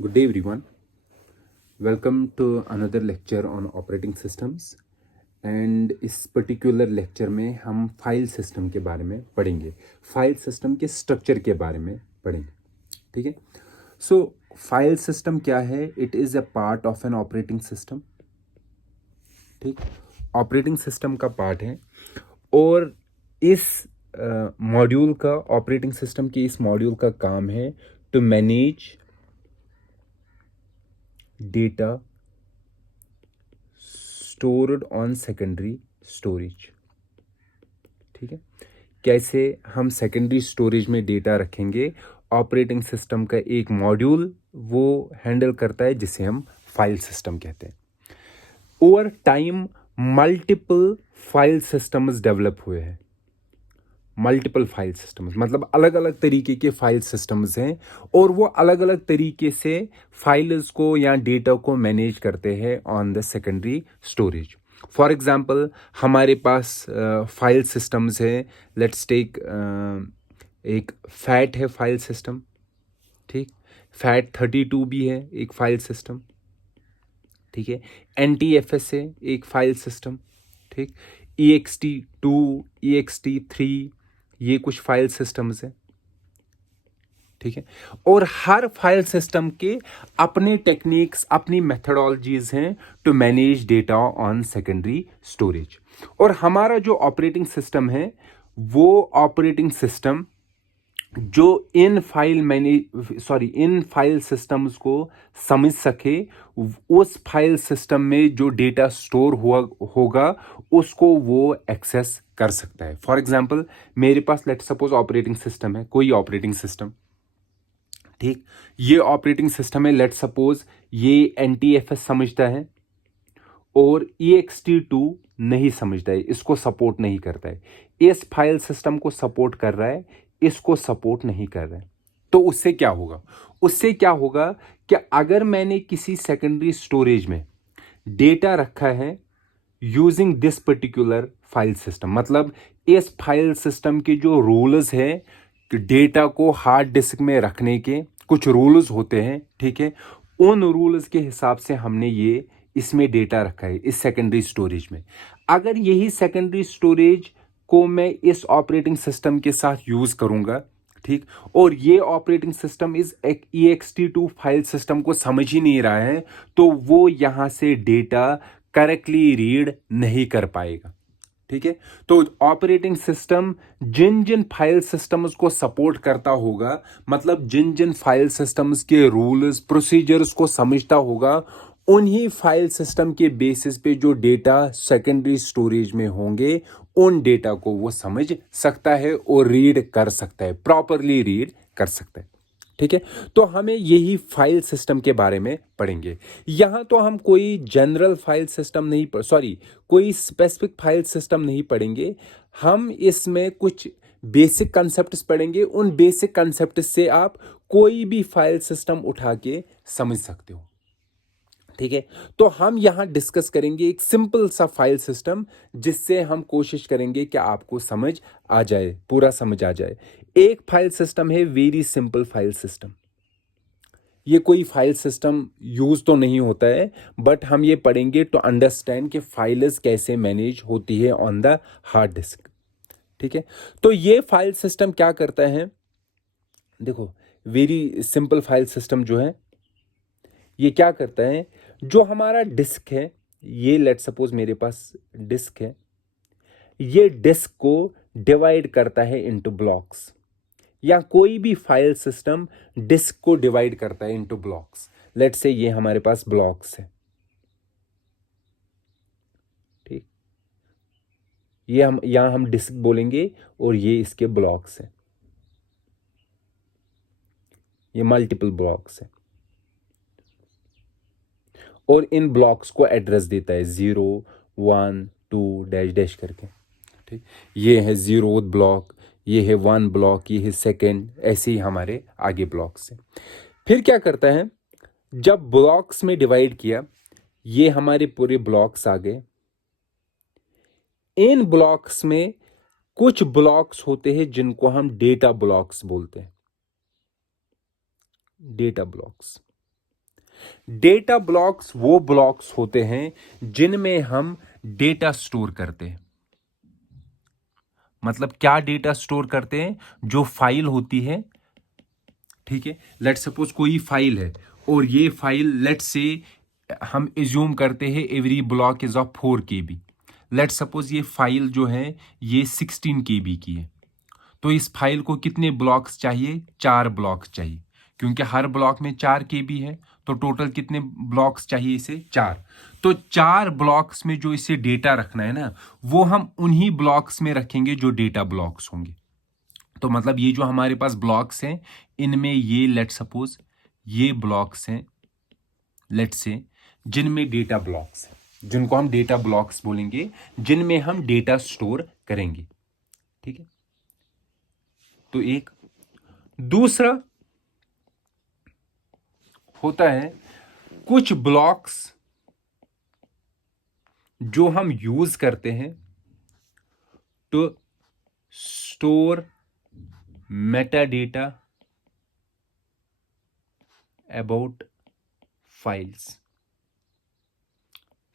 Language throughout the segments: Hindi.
Good day, everyone. Welcome to another lecture on operating systems. And इस पर्टिकुलर लेक्चर में हम फाइल सिस्टम के बारे में पढ़ेंगे, फाइल सिस्टम के स्ट्रक्चर के बारे में पढ़ेंगे. ठीक है. सो फाइल सिस्टम क्या है? It is a part of an operating system. ठीक, ऑपरेटिंग सिस्टम का पार्ट है. और इस मॉड्यूल का, ऑपरेटिंग सिस्टम के इस मॉड्यूल का काम है to manage data stored on secondary storage. ठीक है. कैसे हम सेकेंडरी स्टोरेज में डेटा रखेंगे, ऑपरेटिंग सिस्टम का एक मॉड्यूल वो हैंडल करता है जिसे हम फाइल सिस्टम कहते हैं. Over time multiple file systems develop हुए हैं. मल्टीपल फाइल सिस्टम्स मतलब अलग अलग तरीके के फाइल सिस्टम्स हैं और वो अलग अलग तरीके से फाइल्स को या डेटा को मैनेज करते हैं on the secondary storage. For example हमारे पास फाइल सिस्टम्स हैं. लेट्स टेक एक फैट है फाइल सिस्टम. ठीक, फैट 32 भी है एक फाइल सिस्टम. ठीक है. NTFS है एक फाइल सिस्टम. ठीक, EXT2, EXT3 ये कुछ फाइल सिस्टम्स हैं. ठीक है. और हर फाइल सिस्टम के अपने टेक्निक्स, अपनी मेथडोलॉजीज हैं to manage data on secondary storage. और हमारा जो ऑपरेटिंग सिस्टम है वो ऑपरेटिंग सिस्टम जो इन फाइल सिस्टम्स को समझ सके, उस फाइल सिस्टम में जो डेटा स्टोर होगा उसको वो एक्सेस कर सकता है. फॉर एग्जांपल मेरे पास लेट सपोज ऑपरेटिंग सिस्टम है, कोई ऑपरेटिंग सिस्टम. ठीक, ये ऑपरेटिंग सिस्टम है. लेट सपोज ये NTFS समझता है और EXT2 नहीं समझता है, इसको सपोर्ट नहीं करता है. इस फाइल सिस्टम को सपोर्ट कर रहा है, इसको सपोर्ट नहीं कर रहा है. तो उससे क्या होगा? उससे क्या होगा कि अगर मैंने किसी सेकेंडरी स्टोरेज में डेटा रखा है using this particular file system, मतलब इस फाइल सिस्टम के जो रूल्स है डेटा को हार्ड डिस्क में रखने के, कुछ रूल्स होते हैं. ठीक है. उन रूल्स के हिसाब से हमने ये इसमें डेटा रखा है इस सेकेंडरी स्टोरेज में. अगर यही सेकेंडरी स्टोरेज को मैं इस ऑपरेटिंग सिस्टम के साथ यूज करूंगा, ठीक, और ये ऑपरेटिंग सिस्टम इस EXT2 फाइल सिस्टम को समझ ही नहीं रहा है, तो वो यहां से डेटा करेक्टली रीड नहीं कर पाएगा. ठीक है. तो ऑपरेटिंग सिस्टम जिन जिन फाइल सिस्टम्स को सपोर्ट करता होगा, मतलब जिन जिन फाइल सिस्टम्स के रूल्स प्रोसीजर्स को समझता होगा, उन्हीं फाइल सिस्टम के बेसिस पे जो डेटा सेकेंडरी स्टोरेज में होंगे उन डेटा को वो समझ सकता है और रीड कर सकता है, प्रॉपरली रीड कर सकता है. ठीक है. तो हमें यही फाइल सिस्टम के बारे में पढ़ेंगे. यहां तो हम कोई जनरल फाइल सिस्टम नहीं कोई स्पेसिफिक फाइल सिस्टम नहीं पढ़ेंगे. हम इसमें कुछ बेसिक कंसेप्ट्स पढ़ेंगे. उन बेसिक कंसेप्ट से आप कोई भी फाइल सिस्टम उठा के समझ सकते हो. ठीक है. तो हम यहां डिस्कस करेंगे एक सिंपल सा फाइल सिस्टम, जिससे हम कोशिश करेंगे कि आपको समझ आ जाए, पूरा समझ आ जाए. एक फाइल सिस्टम है वेरी सिंपल फाइल सिस्टम. ये कोई फाइल सिस्टम यूज तो नहीं होता है, बट हम ये पढ़ेंगे टू अंडरस्टैंड कि फाइल्स कैसे मैनेज होती है ऑन द हार्ड डिस्क. ठीक है. तो ये फाइल सिस्टम क्या करता है? देखो, वेरी सिंपल फाइल सिस्टम जो है ये क्या करता है, जो हमारा डिस्क है, ये लेट सपोज मेरे पास डिस्क है, ये डिस्क को डिवाइड करता है इनटू ब्लॉक्स, या कोई भी फाइल सिस्टम डिस्क को डिवाइड करता है इनटू ब्लॉक्स. लेट्स से ये हमारे पास ब्लॉक्स है. ठीक, ये हम यहां हम डिस्क बोलेंगे और ये इसके ब्लॉक्स हैं. ये मल्टीपल ब्लॉक्स है और इन ब्लॉक्स को एड्रेस देता है 0 1 2 डैश डैश करके. ठीक, ये है 0 ब्लॉक, ये है 1 ब्लॉक, ये है सेकेंड, ऐसे ही हमारे आगे ब्लॉक्स हैं. फिर क्या करता है, जब ब्लॉक्स में डिवाइड किया, ये हमारे पूरे ब्लॉक्स आ गए. इन ब्लॉक्स में कुछ ब्लॉक्स होते हैं जिनको हम डेटा ब्लॉक्स बोलते हैं. Data blocks. डेटा ब्लॉक्स वो ब्लॉक्स होते हैं जिनमें हम डेटा स्टोर करते हैं। मतलब क्या डेटा स्टोर करते हैं? जो फाइल होती है, ठीक है, लेट सपोज कोई फाइल है और ये फाइल लेट से हम एज्यूम करते हैं every block is of 4 KB। Let suppose ये फाइल जो है ये 16 KB की है, तो इस फाइल को कितने ब्लॉक्स चाहिए? 4 ब्लॉक्स चाहिए, क्योंकि हर ब्लॉक में 4 KB है, तो टोटल कितने ब्लॉक्स चाहिए इसे? 4। तो 4 ब्लॉक्स में जो इसे डेटा रखना है ना, वो हम उन्हीं ब्लॉक्स में रखेंगे जो डेटा ब्लॉक्स होंगे। तो मतलब ये जो हमारे पास ब्लॉक्स हैं, इनमें ये लेट सपोज ये ब्लॉक्स हैं लेट से, जिनमें डेटा ब्लॉक्स हैं, जिनको हम डेटा ब्लॉक्स बोलेंगे, जिनमें हम डेटा स्टोर करेंगे। ठीक है, तो एक दूसरा होता है कुछ ब्लॉक्स जो हम यूज करते हैं to store meta data about files.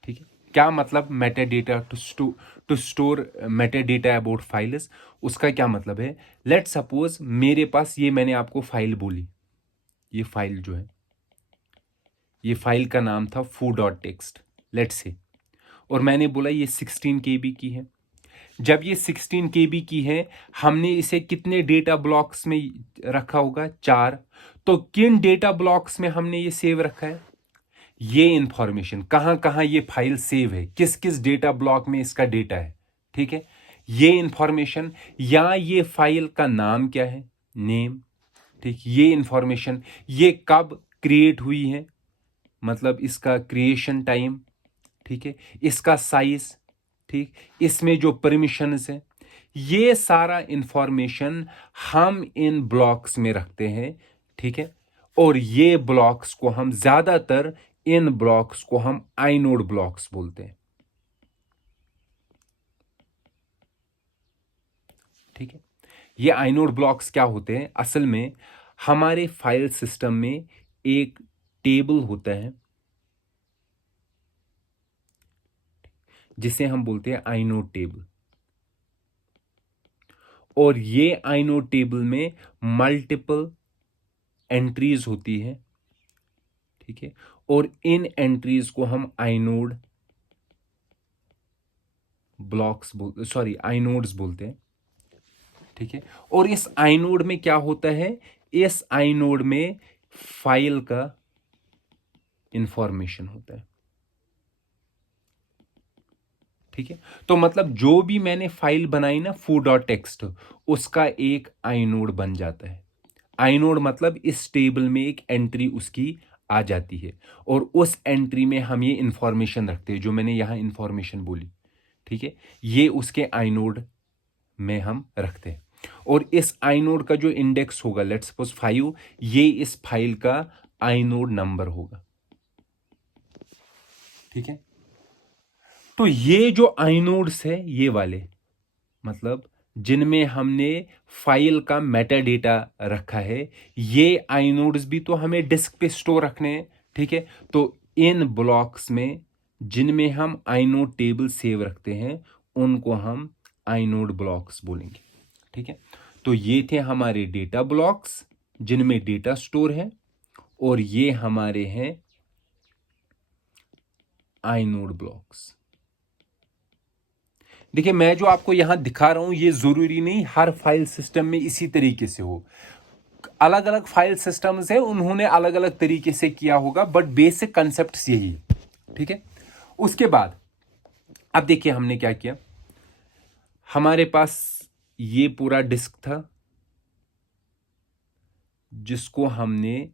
ठीक है, क्या मतलब meta data to store meta data about files? उसका क्या मतलब है? लेट सपोज मेरे पास ये, मैंने आपको फाइल बोली, ये फाइल जो है, ये फाइल का नाम था foo.txt लेट से, और मैंने बोला ये 16 KB की है। जब ये 16 KB की है, हमने इसे कितने डेटा ब्लॉक्स में रखा होगा? 4। तो किन डेटा ब्लॉक्स में हमने ये सेव रखा है? ये इंफॉर्मेशन कहां कहां ये फाइल सेव है, किस किस डेटा ब्लॉक में इसका डेटा है, ठीक है, ये इंफॉर्मेशन, या ये फाइल का नाम क्या है, नेम, ठीक, ये इंफॉर्मेशन, ये कब क्रिएट हुई है, मतलब इसका क्रिएशन टाइम, ठीक है, इसका साइज, ठीक, इसमें जो परमिशंस है, ये सारा इंफॉर्मेशन हम इन ब्लॉक्स में रखते हैं। ठीक है, और ये ब्लॉक्स को हम ज्यादातर, इन ब्लॉक्स को हम आइनोड ब्लॉक्स बोलते हैं। ठीक है, ये आइनोड ब्लॉक्स क्या होते हैं? असल में हमारे फाइल सिस्टम में एक टेबल होता है जिसे हम बोलते हैं आइनोड टेबल, और ये आइनोड टेबल में मल्टीपल एंट्रीज होती है। ठीक है, और इन एंट्रीज को हम आइनोड ब्लॉक्स सॉरी आइनोड्स बोलते हैं। ठीक है, और इस आइनोड में क्या होता है? इस आइनोड में फाइल का इंफॉर्मेशन होता है। ठीक है, तो मतलब जो भी मैंने फाइल बनाई ना foo.txt, उसका एक आइनोड बन जाता है। आइनोड मतलब इस टेबल में एक एंट्री उसकी आ जाती है, और उस एंट्री में हम ये इंफॉर्मेशन रखते हैं जो मैंने यहां इंफॉर्मेशन बोली। ठीक है, ये उसके आइनोड में हम रखते हैं, और इस आइनोड का जो इंडेक्स होगा लेट्स सपोज 5, ये इस फाइल का आइनोड नंबर होगा। ठीक है, तो ये जो आइनोड्स है, ये वाले मतलब जिनमें हमने फाइल का मेटा डेटा रखा है, ये आइनोड्स भी तो हमें डिस्क पे स्टोर रखने हैं। ठीक है, तो इन ब्लॉक्स में जिनमें हम आइनोड टेबल सेव रखते हैं, उनको हम आइनोड ब्लॉक्स बोलेंगे। ठीक है, तो ये थे हमारे डेटा ब्लॉक्स जिनमें डेटा स्टोर है, और ये हमारे हैं आइनोड ब्लॉक्स। देखिए, मैं जो आपको यहां दिखा रहा हूं, ये जरूरी नहीं हर फाइल सिस्टम में इसी तरीके से हो। अलग अलग फाइल सिस्टम्स है, उन्होंने अलग अलग तरीके से किया होगा, बट बेसिक कंसेप्ट यही है। ठीक है, उसके बाद अब देखिए हमने क्या किया। हमारे पास ये पूरा डिस्क था जिसको हमने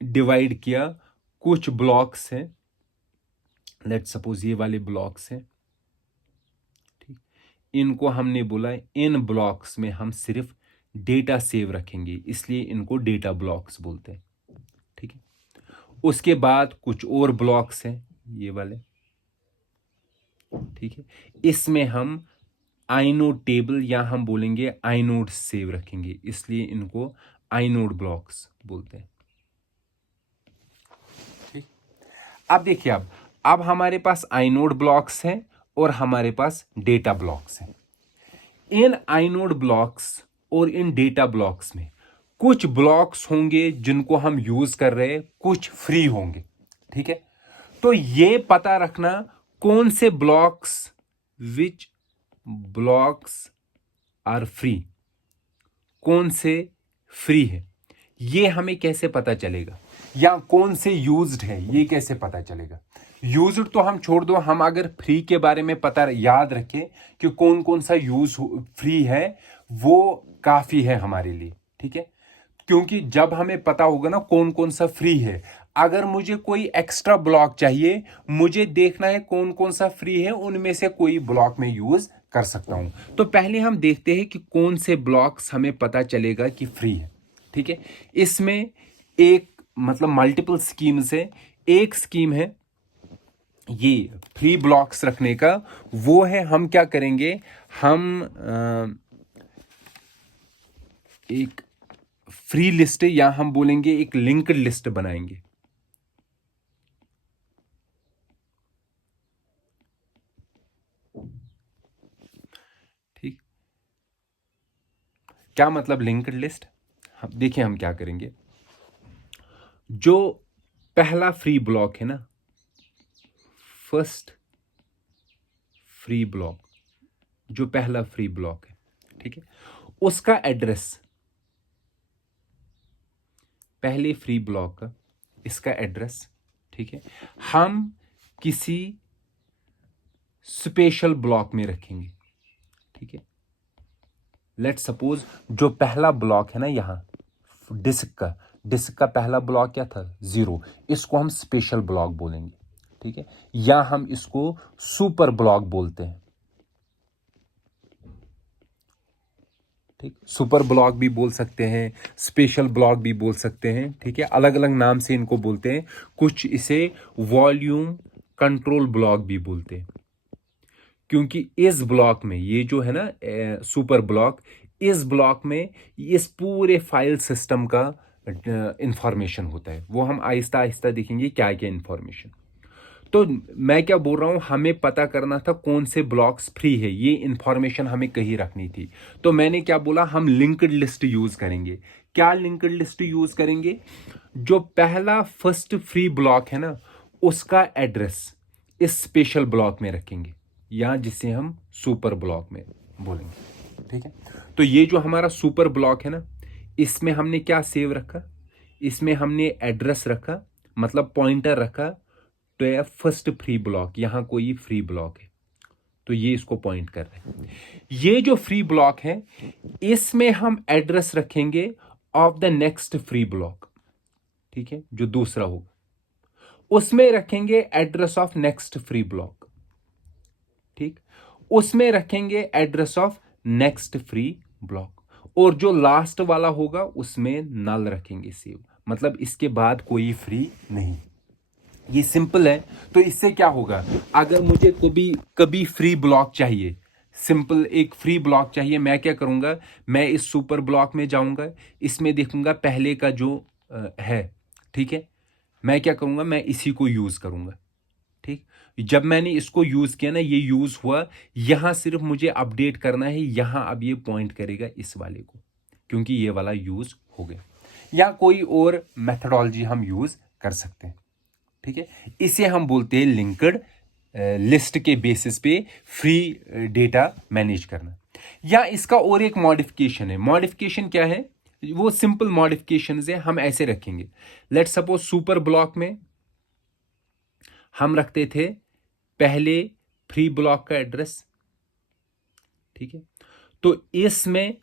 डिवाइड किया, कुछ ब्लॉक्स हैं, लेट सपोज ये वाले ब्लॉक्स हैं। ठीक, इनको हमने बोला इन ब्लॉक्स में हम सिर्फ डेटा सेव रखेंगे, इसलिए इनको डेटा ब्लॉक्स बोलते हैं। ठीक है, उसके बाद कुछ और ब्लॉक्स हैं, ये वाले। ठीक है, इसमें हम आइनोड टेबल या हम बोलेंगे आइनोड सेव रखेंगे, इसलिए इनको आइनोड ब्लॉक्स बोलते हैं। अब देखिए, अब हमारे पास आइनोड ब्लॉक्स हैं और हमारे पास डेटा ब्लॉक्स हैं। इन आइनोड ब्लॉक्स और इन डेटा ब्लॉक्स में कुछ ब्लॉक्स होंगे जिनको हम यूज कर रहे हैं, कुछ फ्री होंगे, ठीक है। तो ये पता रखना कौन से blocks, which blocks are free, कौन से फ्री है, ये हमें कैसे पता चलेगा, या कौन से यूज्ड है ये कैसे पता चलेगा। यूज्ड तो हम छोड़ दो, हम अगर फ्री के बारे में पता याद रखें कि कौन कौन सा यूज फ्री है, वो काफी है हमारे लिए, ठीक है। क्योंकि जब हमें पता होगा ना कौन कौन सा फ्री है, अगर मुझे कोई एक्स्ट्रा ब्लॉक चाहिए, मुझे देखना है कौन कौन सा फ्री है, उनमें से कोई ब्लॉक में यूज कर सकता हूं। तो पहले हम देखते हैं कि कौन से ब्लॉक्स हमें पता चलेगा कि फ्री है, ठीक है। इसमें एक मतलब मल्टीपल स्कीम्स है। एक स्कीम है ये फ्री ब्लॉक्स रखने का, वो है हम क्या करेंगे, हम एक फ्री लिस्ट या हम बोलेंगे एक लिंक्ड लिस्ट बनाएंगे। ठीक, क्या मतलब लिंक्ड लिस्ट? हम देखिए हम क्या करेंगे, जो पहला फ्री ब्लॉक है ना, फर्स्ट फ्री ब्लॉक, जो पहला फ्री ब्लॉक है, ठीक है, उसका एड्रेस, पहले फ्री ब्लॉक का इसका एड्रेस, ठीक है, हम किसी स्पेशल ब्लॉक में रखेंगे, ठीक है। लेट सपोज जो पहला ब्लॉक है ना यहां डिस्क का पहला ब्लॉक क्या था, 0, इसको हम स्पेशल ब्लॉक बोलेंगे, ठीक है, या हम इसको सुपर ब्लॉक बोलते हैं, ठीक। सुपर ब्लॉक भी बोल सकते हैं, स्पेशल ब्लॉक भी बोल सकते हैं, ठीक है, अलग अलग नाम से इनको बोलते हैं। कुछ इसे वॉल्यूम कंट्रोल ब्लॉक भी बोलते हैं, क्योंकि इस ब्लॉक में ये जो है ना सुपर ब्लॉक, इस ब्लॉक में इस पूरे फाइल सिस्टम का इंफॉर्मेशन होता है। वो हम आहिस्ता आहिस्ता देखेंगे क्या क्या इंफॉर्मेशन। तो मैं क्या बोल रहा हूं, हमें पता करना था कौन से ब्लॉक्स फ्री है, ये इंफॉर्मेशन हमें कहीं रखनी थी। तो मैंने क्या बोला, हम लिंक्ड लिस्ट यूज करेंगे। क्या लिंक्ड लिस्ट यूज करेंगे, जो पहला फर्स्ट फ्री ब्लॉक है ना, उसका एड्रेस इस स्पेशल ब्लॉक में रखेंगे, या जिसे हम सुपर ब्लॉक में बोलेंगे, ठीक है। तो ये जो हमारा सुपर ब्लॉक है ना, इसमें हमने क्या सेव रखा, इसमें हमने एड्रेस रखा, मतलब पॉइंटर रखा, तो यह फर्स्ट फ्री ब्लॉक, यहां कोई फ्री ब्लॉक है, तो ये इसको पॉइंट कर रहे हैं। ये जो फ्री ब्लॉक है, इसमें हम एड्रेस रखेंगे of the next free block, ठीक है, जो दूसरा होगा उसमें रखेंगे address of next free block, ठीक, उसमें रखेंगे address of next free block, और जो लास्ट वाला होगा उसमें नल रखेंगे सेव, मतलब इसके बाद कोई फ्री नहीं। ये सिंपल है। तो इससे क्या होगा, अगर मुझे कभी फ्री ब्लॉक चाहिए, सिंपल एक फ्री ब्लॉक चाहिए, मैं क्या करूंगा, मैं इस सुपर ब्लॉक में जाऊंगा, इसमें देखूंगा पहले का जो है, ठीक है, मैं क्या करूंगा, मैं इसी को यूज करूंगा, ठीक। जब मैंने इसको यूज किया ना, ये यूज हुआ, यहां सिर्फ मुझे अपडेट करना है, यहां अब ये पॉइंट करेगा इस वाले को, क्योंकि ये वाला यूज हो गया। या कोई और मेथडोलॉजी हम यूज कर सकते हैं, ठीक है। इसे हम बोलते हैं लिंक्ड लिस्ट के बेसिस पे फ्री डेटा मैनेज करना। या इसका और एक मॉडिफिकेशन है। मॉडिफिकेशन क्या है, वो सिंपल मॉडिफिकेशन है, हम ऐसे रखेंगे। लेट सपोज सुपर ब्लॉक में हम रखते थे पहले फ्री ब्लॉक का एड्रेस, ठीक है, तो इसमें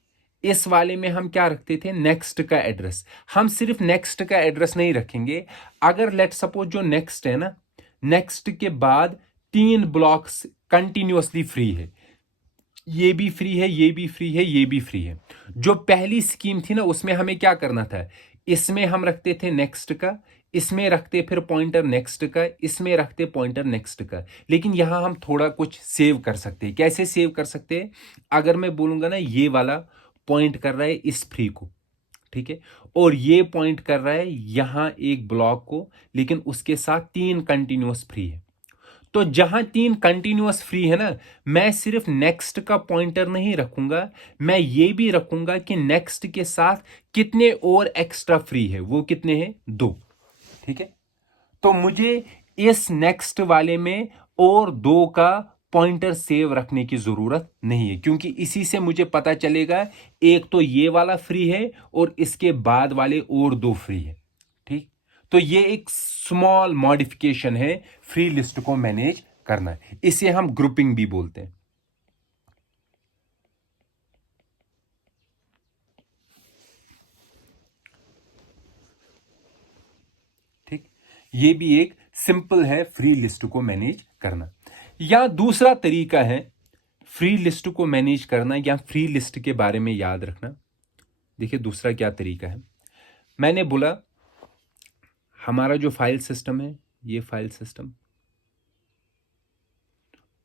इस वाले में हम क्या रखते थे, नेक्स्ट का एड्रेस। हम सिर्फ नेक्स्ट का एड्रेस नहीं रखेंगे, अगर लेट सपोज जो नेक्स्ट है ना, नेक्स्ट के बाद 3 ब्लॉक्स कंटिन्यूअसली फ्री है, ये भी फ्री है, ये भी फ्री है, ये भी फ्री है, जो पहली स्कीम थी ना उसमें हमें क्या करना था, इसमें हम रखते थे नेक्स्ट का, इसमें रखते फिर पॉइंटर नेक्स्ट का, इसमें रखते पॉइंटर नेक्स्ट का। लेकिन यहां हम थोड़ा कुछ सेव कर सकते हैं। कैसे सेव कर सकते हैं, अगर मैं बोलूंगा ना ये वाला पॉइंट कर रहा है इस फ्री को, ठीक है, और ये पॉइंट कर रहा है यहां एक ब्लॉक को, लेकिन उसके साथ 3 कंटिन्यूअस फ्री है। तो जहां 3 कंटिन्यूअस फ्री है ना, मैं सिर्फ नेक्स्ट का पॉइंटर नहीं रखूंगा, मैं ये भी रखूंगा कि नेक्स्ट के साथ कितने और एक्स्ट्रा फ्री है, वो कितने हैं, 2। ठीक है, तो मुझे इस नेक्स्ट वाले में और 2 का पॉइंटर सेव रखने की जरूरत नहीं है, क्योंकि इसी से मुझे पता चलेगा एक तो ये वाला फ्री है और इसके बाद वाले और 2 फ्री है। ठीक, तो ये एक स्मॉल मॉडिफिकेशन है फ्री लिस्ट को मैनेज करना, इसे हम ग्रुपिंग भी बोलते हैं। ठीक, ये भी एक सिंपल है फ्री लिस्ट को मैनेज करना। या दूसरा तरीका है फ्री लिस्ट को मैनेज करना या फ्री लिस्ट के बारे में याद रखना। देखिए दूसरा क्या तरीका है, मैंने बोला हमारा जो फाइल सिस्टम है, ये फाइल सिस्टम,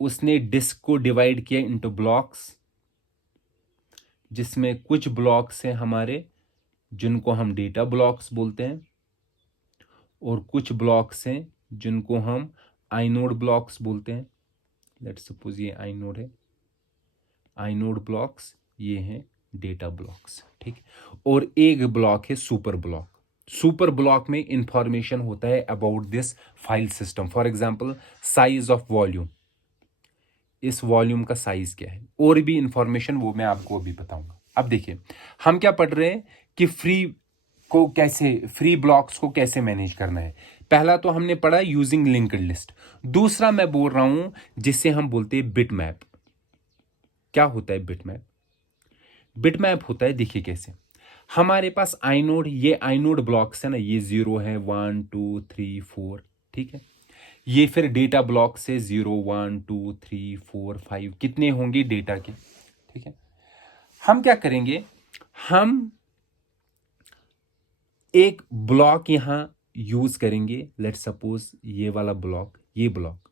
उसने डिस्क को डिवाइड किया इनटू ब्लॉक्स, जिसमें कुछ ब्लॉक्स हैं हमारे जिनको हम डेटा ब्लॉक्स बोलते हैं, और कुछ ब्लॉक्स हैं जिनको हम आइनोड ब्लॉक्स बोलते हैं। लेट्स सपोज ये आइनोड है, आइनोड ब्लॉक्स, ये हैं डेटा ब्लॉक्स। ठीक, और एक ब्लॉक है सुपर ब्लॉक। सुपर ब्लॉक में इंफॉर्मेशन होता है about this file system. For example size of volume, इस वॉल्यूम का साइज क्या है, और भी इंफॉर्मेशन, वो मैं आपको अभी बताऊंगा। अब देखिए हम क्या पढ़ रहे हैं कि फ्री ब्लॉक्स को कैसे मैनेज करना है। पहला तो हमने पढ़ा यूजिंग लिंक्ड लिस्ट। दूसरा मैं बोल रहा हूं जिसे हम बोलते हैं बिट मैप। क्या होता है बिट मैप? बिट मैप होता है, देखिए कैसे, हमारे पास आइनोड, ये आइनोड ब्लॉक्स है ना, ये 0 है, 1 2 3 4। ठीक है, ये फिर डेटा ब्लॉक से 0 1 2 3 4 5 कितने होंगे डेटा के। ठीक है, हम क्या करेंगे, हम एक ब्लॉक यहां यूज करेंगे। लेट सपोज ये वाला ब्लॉक, ये ब्लॉक,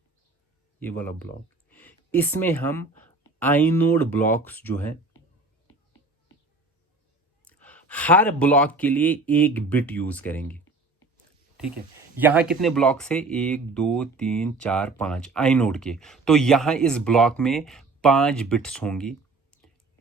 ये वाला ब्लॉक, इसमें हम आइनोड ब्लॉक्स जो है, हर ब्लॉक के लिए एक बिट यूज करेंगे। ठीक है, यहां कितने ब्लॉक्स है, 1 2 3 4 5 आइनोड के, तो यहां इस ब्लॉक में 5 बिट्स होंगी,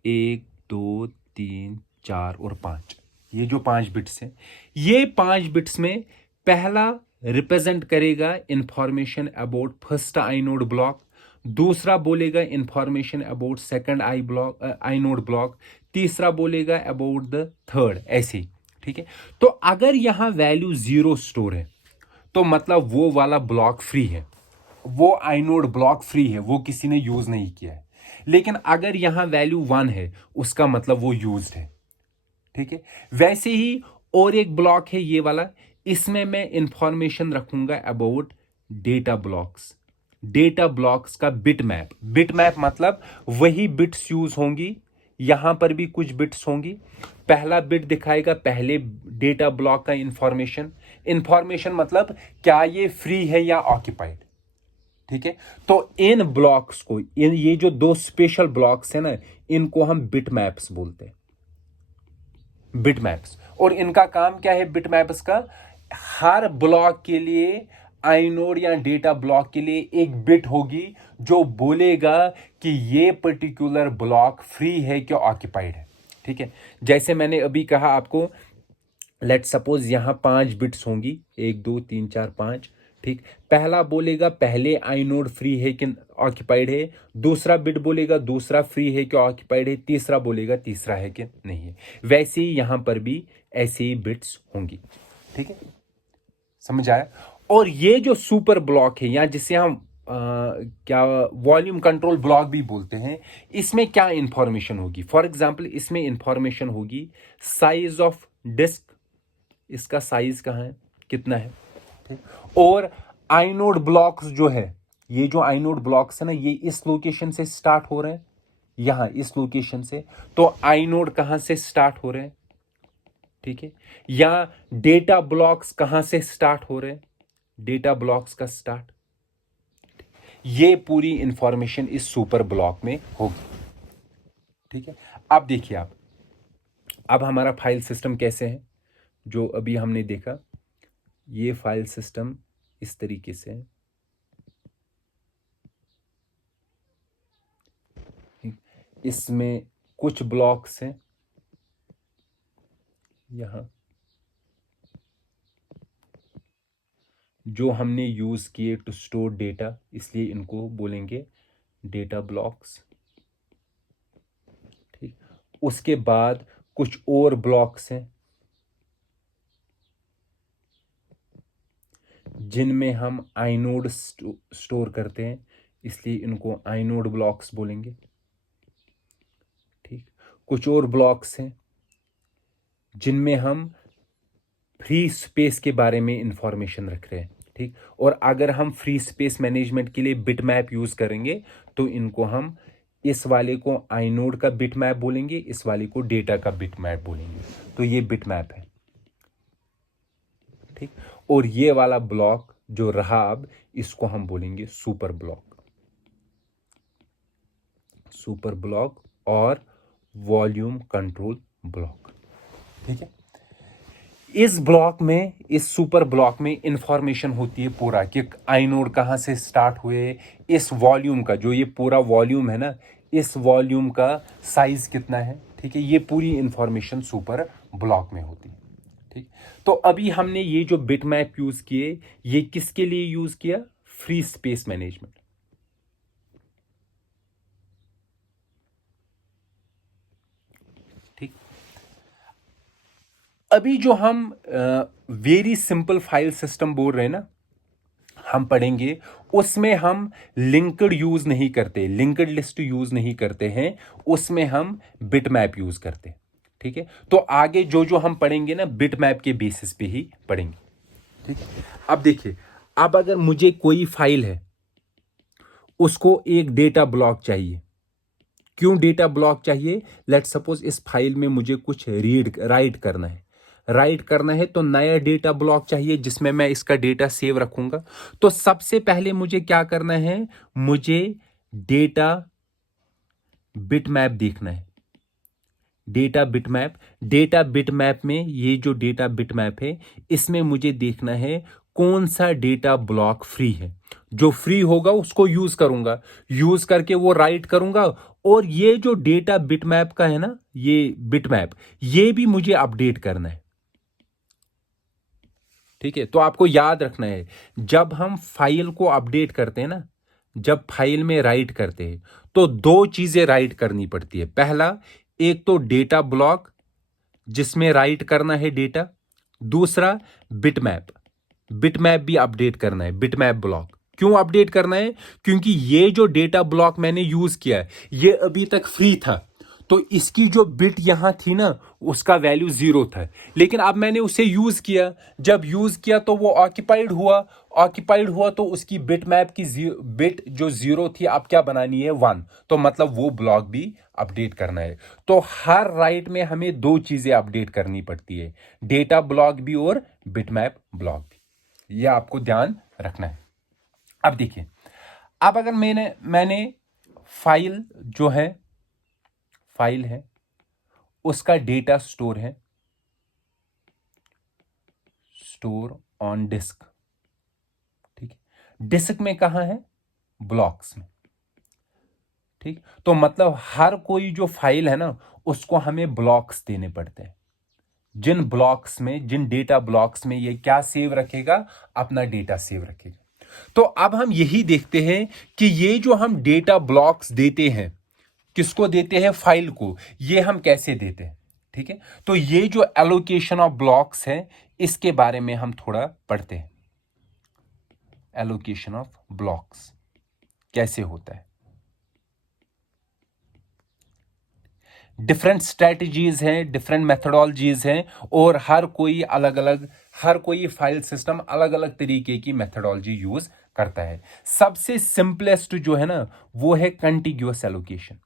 1 2 3 4 और 5। ये जो 5 बिट्स हैं, ये 5 बिट्स में पहला रिप्रेजेंट करेगा information about first inode block, दूसरा बोलेगा information about second inode block, तीसरा बोलेगा अबाउट द थर्ड, ऐसे ही। ठीक है, तो अगर यहां वैल्यू 0 स्टोर है तो मतलब वो वाला ब्लॉक फ्री है, वो आइनोड ब्लॉक फ्री है, वो किसी ने यूज नहीं किया है। लेकिन अगर यहां वैल्यू 1 है, उसका मतलब वो यूज्ड है। ठीक है, वैसे ही और एक ब्लॉक है ये वाला, इसमें मैं इंफॉर्मेशन रखूंगा about data blocks. Data blocks का बिट मैप, बिट मैप मतलब वही बिट्स यूज होंगी, यहां पर भी कुछ बिट्स होंगी। पहला बिट दिखाएगा पहले डेटा ब्लॉक का इंफॉर्मेशन, इंफॉर्मेशन मतलब क्या ये फ्री है या ऑक्यूपाइड। ठीक है, तो इन ब्लॉक्स को, ये जो 2 स्पेशल ब्लॉक्स है ना, इनको हम बिट मैप्स बोलते हैं, बिट मैप्स। और इनका काम क्या है बिट मैप्स का, हर ब्लॉक के लिए, आइनोड या डेटा ब्लॉक के लिए एक बिट होगी जो बोलेगा कि ये पर्टिकुलर ब्लॉक फ्री है क्या ऑक्यूपाइड है। ठीक है, जैसे मैंने अभी कहा आपको, लेट सपोज यहां 5 बिट्स होंगी, 1 2 3 4 5। ठीक, पहला बोलेगा पहले आइनोड फ्री है कि ऑक्यूपाइड है, दूसरा बिट बोलेगा दूसरा फ्री है कि ऑक्यूपाइड है, तीसरा बोलेगा तीसरा है कि नहीं है। वैसे ही यहां पर भी ऐसे ही बिट्स होंगी। ठीक है, समझ आया? और ये जो सुपर ब्लॉक है, या जिसे हम क्या वॉल्यूम कंट्रोल ब्लॉक भी बोलते हैं, इसमें क्या इंफॉर्मेशन होगी? फॉर एग्जांपल इसमें इंफॉर्मेशन होगी साइज ऑफ डिस्क, इसका साइज कहाँ है, कितना है। ठीक, और आइनोड ब्लॉक्स जो है, ये जो आइनोड ब्लॉक्स है ना, ये इस लोकेशन से स्टार्ट हो रहे हैं, यहां इस लोकेशन से, तो आइनोड कहां से स्टार्ट हो रहे हैं। ठीक है, या डेटा ब्लॉक्स कहां से स्टार्ट हो रहे हैं, डेटा ब्लॉक्स का स्टार्ट, ये पूरी इंफॉर्मेशन इस सुपर ब्लॉक में होगी। ठीक है, अब देखिए आप, अब हमारा फाइल सिस्टम कैसे है, जो अभी हमने देखा, ये फाइल सिस्टम इस तरीके से है। इसमें कुछ ब्लॉक्स हैं यहां जो हमने यूज किए टू स्टोर डेटा, इसलिए इनको बोलेंगे डेटा ब्लॉक्स। ठीक, उसके बाद कुछ और ब्लॉक्स हैं जिनमें हम आइनोड स्टोर करते हैं, इसलिए इनको आइनोड ब्लॉक्स बोलेंगे। ठीक, कुछ और ब्लॉक्स हैं जिनमें हम फ्री स्पेस के बारे में इंफॉर्मेशन रख रहे हैं। ठीक, और अगर हम फ्री स्पेस मैनेजमेंट के लिए बिटमैप यूज करेंगे तो इनको हम, इस वाले को आइनोड का बिटमैप बोलेंगे, इस वाले को डेटा का बिटमैप बोलेंगे। तो ये बिटमैप है। ठीक, और ये वाला ब्लॉक जो रहा अब, इसको हम बोलेंगे सुपर ब्लॉक। सुपर ब्लॉक और वॉल्यूम कंट्रोल ब्लॉक। ठीक है, इस ब्लॉक में, इस सुपर ब्लॉक में इंफॉर्मेशन होती है पूरा कि आइनोड कहाँ से स्टार्ट हुए, इस वॉल्यूम का, जो ये पूरा वॉल्यूम है ना, इस वॉल्यूम का साइज कितना है। ठीक है, ये पूरी इंफॉर्मेशन सुपर ब्लॉक में होती है। ठीक, तो अभी हमने ये जो बिटमैप यूज किए, ये किसके लिए यूज किया, फ्री स्पेस मैनेजमेंट। ठीक, अभी जो हम वेरी सिंपल फाइल सिस्टम बोल रहे हैं ना, हम पढ़ेंगे, उसमें हम लिंक्ड यूज नहीं करते, लिंक्ड लिस्ट यूज नहीं करते हैं, उसमें हम बिटमैप यूज करते हैं। ठीक है, तो आगे जो जो हम पढ़ेंगे ना, बिटमैप के बेसिस पे ही पढ़ेंगे। ठीक, अब देखिए, अब अगर मुझे कोई फाइल है, उसको एक डेटा ब्लॉक चाहिए। क्यों डेटा ब्लॉक चाहिए, लेट सपोज इस फाइल में मुझे कुछ राइट करना है, राइट करना है, तो नया डेटा ब्लॉक चाहिए जिसमें मैं इसका डेटा सेव रखूंगा। तो सबसे पहले मुझे क्या करना है, मुझे डेटा बिटमैप देखना है। डेटा बिटमैप, डेटा बिटमैप में ये जो डेटा बिटमैप है, इसमें मुझे देखना है कौन सा डेटा ब्लॉक फ्री है। जो फ्री होगा उसको यूज करूंगा, यूज करके वो राइट करूंगा। और ये जो डेटा बिटमैप का है ना, ये बिटमैप, ये भी मुझे अपडेट करना है। ठीक है, तो आपको याद रखना है, जब हम फाइल को अपडेट करते हैं ना, जब फाइल में राइट करते हैं, तो दो चीजें राइट करनी पड़ती है। पहला, एक तो डेटा ब्लॉक जिसमें राइट करना है डेटा, दूसरा बिटमैप, बिटमैप भी अपडेट करना है, बिटमैप ब्लॉक। क्यों अपडेट करना है, क्योंकि ये जो डेटा ब्लॉक मैंने यूज किया है, ये अभी तक फ्री था, तो इसकी जो बिट यहां थी ना, उसका वैल्यू 0 था। लेकिन अब मैंने उसे यूज किया, जब यूज किया तो वो ऑक्यूपाइड हुआ, ऑक्यूपाइड हुआ तो उसकी बिट मैप की बिट जो 0 थी, अब क्या बनानी है, 1। तो मतलब वो ब्लॉक भी अपडेट करना है। तो हर राइट में हमें दो चीजें अपडेट करनी पड़ती है, डेटा ब्लॉक भी और बिटमैप ब्लॉक भी। यह आपको ध्यान रखना है। अब देखिए, अब अगर मैंने फाइल जो है, फाइल है, उसका डेटा स्टोर है, स्टोर ऑन डिस्क। ठीक है, डिस्क में कहां है, ब्लॉक्स में। ठीक, तो मतलब हर कोई जो फाइल है ना, उसको हमें ब्लॉक्स देने पड़ते हैं। जिन ब्लॉक्स में, जिन डेटा ब्लॉक्स में ये क्या सेव रखेगा, अपना डेटा सेव रखेगा। तो अब हम यही देखते हैं कि ये जो हम डेटा ब्लॉक्स देते हैं, किसको देते हैं, फाइल को, ये हम कैसे देते हैं। ठीक है, तो ये जो एलोकेशन ऑफ ब्लॉक्स है, इसके बारे में हम थोड़ा पढ़ते हैं। एलोकेशन ऑफ ब्लॉक्स कैसे होता है, डिफरेंट स्ट्रेटजीज हैं, डिफरेंट मेथडोलॉजीज हैं, और हर कोई अलग अलग, हर कोई फाइल सिस्टम अलग अलग तरीके की मेथडोलॉजी यूज करता है। सबसे सिंपलेस्ट जो है ना, वो है कंटिग्यूअस एलोकेशन।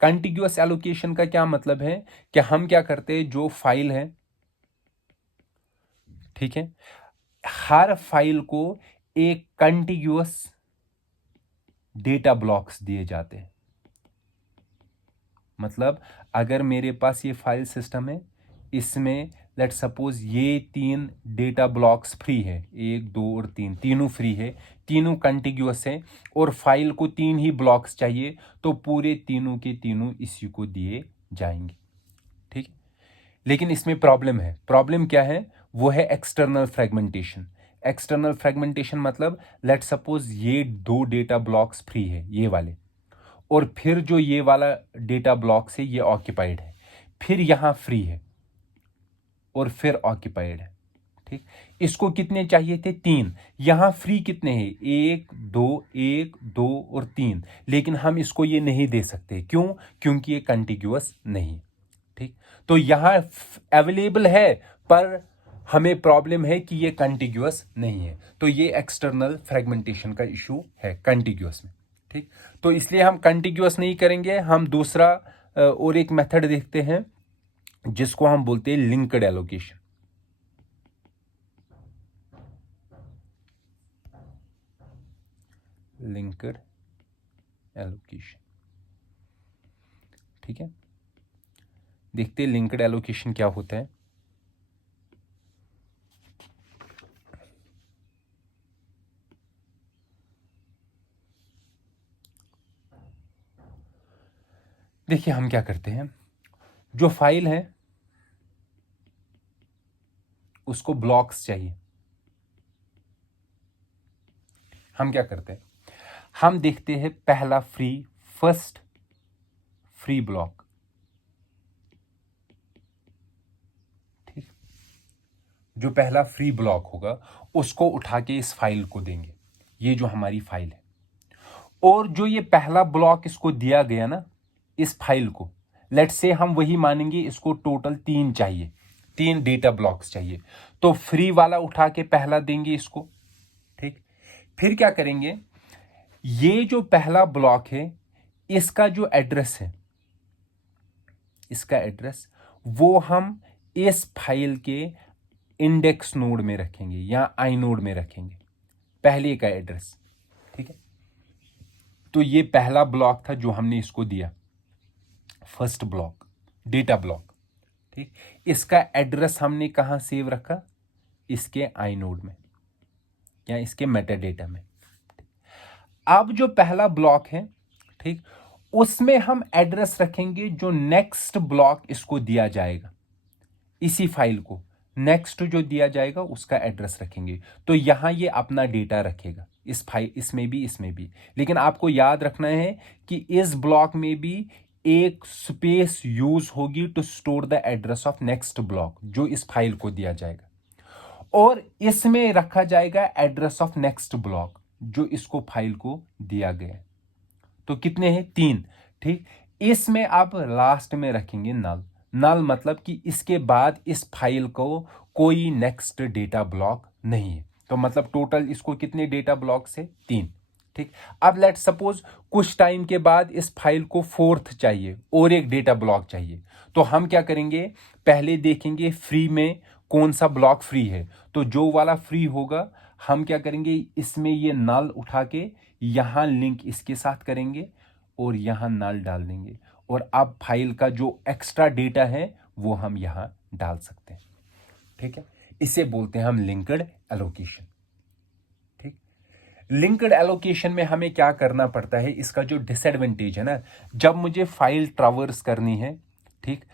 कंटिग्यूअस एलोकेशन का क्या मतलब है, कि हम क्या करते हैं, जो फाइल है, ठीक है, हर फाइल को एक कंटिग्यूअस डेटा ब्लॉक्स दिए जाते हैं। मतलब अगर मेरे पास ये फाइल सिस्टम है, इसमें लेट सपोज ये 3 डेटा ब्लॉक्स फ्री है, 1 2 और 3 तीनों फ्री है, तीनों कंटिग्यूअस है और फाइल को 3 ही ब्लॉक्स चाहिए, तो पूरे तीनों के तीनों इसी को दिए जाएंगे। ठीक है, लेकिन इसमें प्रॉब्लम है। प्रॉब्लम क्या है? वो है एक्सटर्नल फ्रेगमेंटेशन। एक्सटर्नल फ्रेगमेंटेशन मतलब लेट सपोज ये 2 डेटा ब्लॉक्स फ्री है, ये वाले, और फिर जो ये वाला डेटा ब्लॉक्स है ये ऑक्यूपाइड है, फिर यहां फ्री है और फिर ऑक्यूपाइड है। ठीक, इसको कितने चाहिए थे? 3। यहां फ्री कितने हैं? 1 2 और 3, लेकिन हम इसको ये नहीं दे सकते। क्यों? क्योंकि ये कंटिग्यूअस नहीं। ठीक, तो यहां अवेलेबल है पर हमें प्रॉब्लम है कि ये कंटिग्यूअस नहीं है, तो ये एक्सटर्नल फ्रेगमेंटेशन का इशू है कंटिग्यूअस में। ठीक, तो इसलिए हम कंटिग्यूअस नहीं करेंगे, हम दूसरा और एक मेथड देखते हैं जिसको हम बोलते हैं लिंक्ड एलोकेशन। Linked allocation. ठीक है, देखते हैं लिंक्ड एलोकेशन क्या होता है। देखिए हम क्या करते हैं, जो फाइल है उसको ब्लॉक्स चाहिए। हम क्या करते हैं, हम देखते हैं पहला फर्स्ट फ्री ब्लॉक। ठीक, जो पहला फ्री ब्लॉक होगा उसको उठा के इस फाइल को देंगे, ये जो हमारी फाइल है। और जो ये पहला ब्लॉक इसको दिया गया ना, इस फाइल को, लेट्स से हम वही मानेंगे, इसको टोटल 3 चाहिए, 3 डेटा ब्लॉक्स चाहिए, तो फ्री वाला उठा के पहला देंगे इसको। ठीक, फिर क्या करेंगे, ये जो पहला ब्लॉक है इसका जो एड्रेस है, इसका एड्रेस वो हम इस फाइल के इंडेक्स नोड में रखेंगे या आई नोड में रखेंगे, पहले का एड्रेस। ठीक है, तो ये पहला ब्लॉक था जो हमने इसको दिया, फर्स्ट ब्लॉक, डेटा ब्लॉक। ठीक, इसका एड्रेस हमने कहां सेव रखा? इसके आई नोड में या इसके मेटाडेटा में। अब जो पहला ब्लॉक है, ठीक, उसमें हम एड्रेस रखेंगे जो नेक्स्ट ब्लॉक इसको दिया जाएगा, इसी फाइल को नेक्स्ट जो दिया जाएगा उसका एड्रेस रखेंगे। तो यहां ये अपना डेटा रखेगा, इस फाइल, इसमें भी, लेकिन आपको याद रखना है कि इस ब्लॉक में भी एक स्पेस यूज होगी to store the address of next block जो इस फाइल को दिया जाएगा, और इसमें रखा जाएगा एड्रेस ऑफ नेक्स्ट ब्लॉक जो इसको फाइल को दिया गया है। तो कितने हैं? 3। ठीक, इसमें आप लास्ट में रखेंगे नल मतलब कि इसके बाद इस फाइल को कोई नेक्स्ट डेटा ब्लॉक नहीं है। तो मतलब टोटल इसको कितने डेटा ब्लॉक से? 3। ठीक, अब लेट सपोज कुछ टाइम के बाद इस फाइल को 4th चाहिए और एक डेटा ब्लॉक चाहिए, तो हम क्या करेंगे, पहले देखेंगे फ्री में कौन सा ब्लॉक फ्री है, तो जो वाला फ्री होगा हम क्या करेंगे, इसमें ये नल उठा के यहां लिंक इसके साथ करेंगे और यहां नल डाल देंगे, और अब फाइल का जो एक्स्ट्रा डेटा है वो हम यहां डाल सकते हैं। ठीक है, इसे बोलते हैं हम लिंक्ड एलोकेशन। ठीक, लिंक्ड एलोकेशन में हमें क्या करना पड़ता है, इसका जो डिसएडवांटेज है ना, जब मुझे फाइल ट्रावर्स करनी है, ठीक,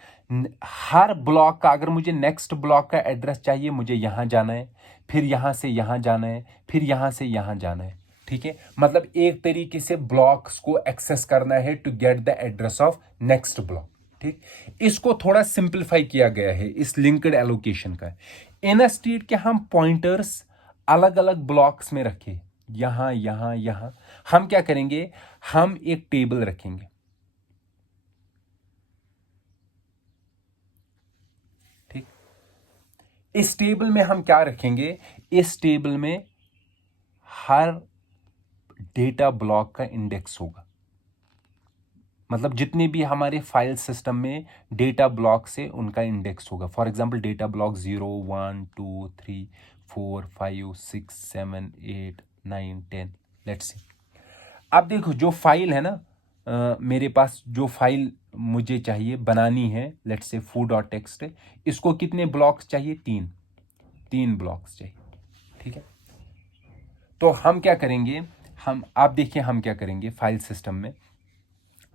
हर ब्लॉक का, अगर मुझे नेक्स्ट ब्लॉक का एड्रेस चाहिए, मुझे यहां जाना है, फिर यहां से यहां जाना है, फिर यहां से यहां जाना है। ठीक है, मतलब एक तरीके से ब्लॉक्स को एक्सेस करना है to get the address of next block. ठीक, इसको थोड़ा सिंपलीफाई किया गया है इस लिंक्ड एलोकेशन का। इंस्टेड के हम पॉइंटर्स अलग अलग ब्लॉक्स में रखे, यहां यहां यहां, हम क्या करेंगे, हम एक टेबल रखेंगे। ठीक, इस टेबल में हम क्या रखेंगे, इस टेबल में हर डेटा ब्लॉक का इंडेक्स होगा, मतलब जितने भी हमारे फाइल सिस्टम में डेटा ब्लॉक से उनका इंडेक्स होगा। For example data block 0 1 2 3 4 5 6 7 8 9 10, let's see. अब देखो जो फाइल है ना, मेरे पास जो फाइल मुझे चाहिए बनानी है, लेट्स से foo.txt, इसको कितने ब्लॉक्स चाहिए? 3 ब्लॉक्स चाहिए। ठीक है, तो हम क्या करेंगे, हम आप देखिए हम क्या करेंगे फाइल सिस्टम में,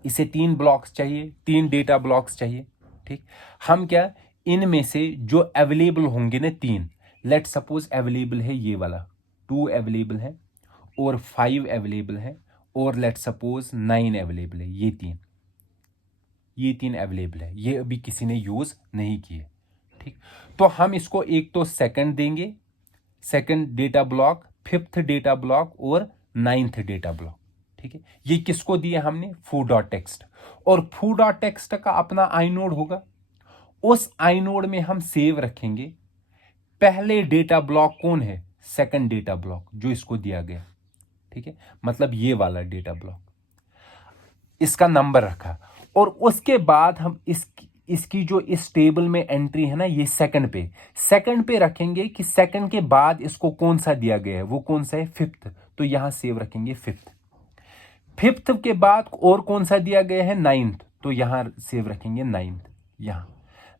इसे 3 ब्लॉक्स चाहिए, 3 डेटा ब्लॉक्स चाहिए। ठीक, हम क्या, इनमें से जो अवेलेबल होंगे ना 3, लेट सपोज अवेलेबल है ये वाला, 2 अवेलेबल है और 5 अवेलेबल है और लेट सपोज 9 अवेलेबल है, ये तीन अवेलेबल है, ये अभी किसी ने यूज नहीं किए। ठीक, तो हम इसको एक तो सेकंड देंगे, second data block, 5th data block और 9th डेटा ब्लॉक। ठीक है, ये किसको दिया हमने? foo.txt। और foo.txt का अपना आइनोड होगा, उस आइनोड में हम सेव रखेंगे पहले डेटा ब्लॉक कौन है? सेकंड डेटा ब्लॉक जो इसको दिया गया। ठीक है, मतलब ये वाला डेटा ब्लॉक, इसका नंबर रखा, और उसके बाद हम इसकी जो इस टेबल में एंट्री है ना, ये सेकंड पे रखेंगे कि सेकंड के बाद इसको कौन सा दिया गया है, वो कौन सा है? 5th, तो यहां सेव रखेंगे 5th के बाद और कौन सा दिया गया है? 9th, तो यहां सेव रखेंगे 9th। यहां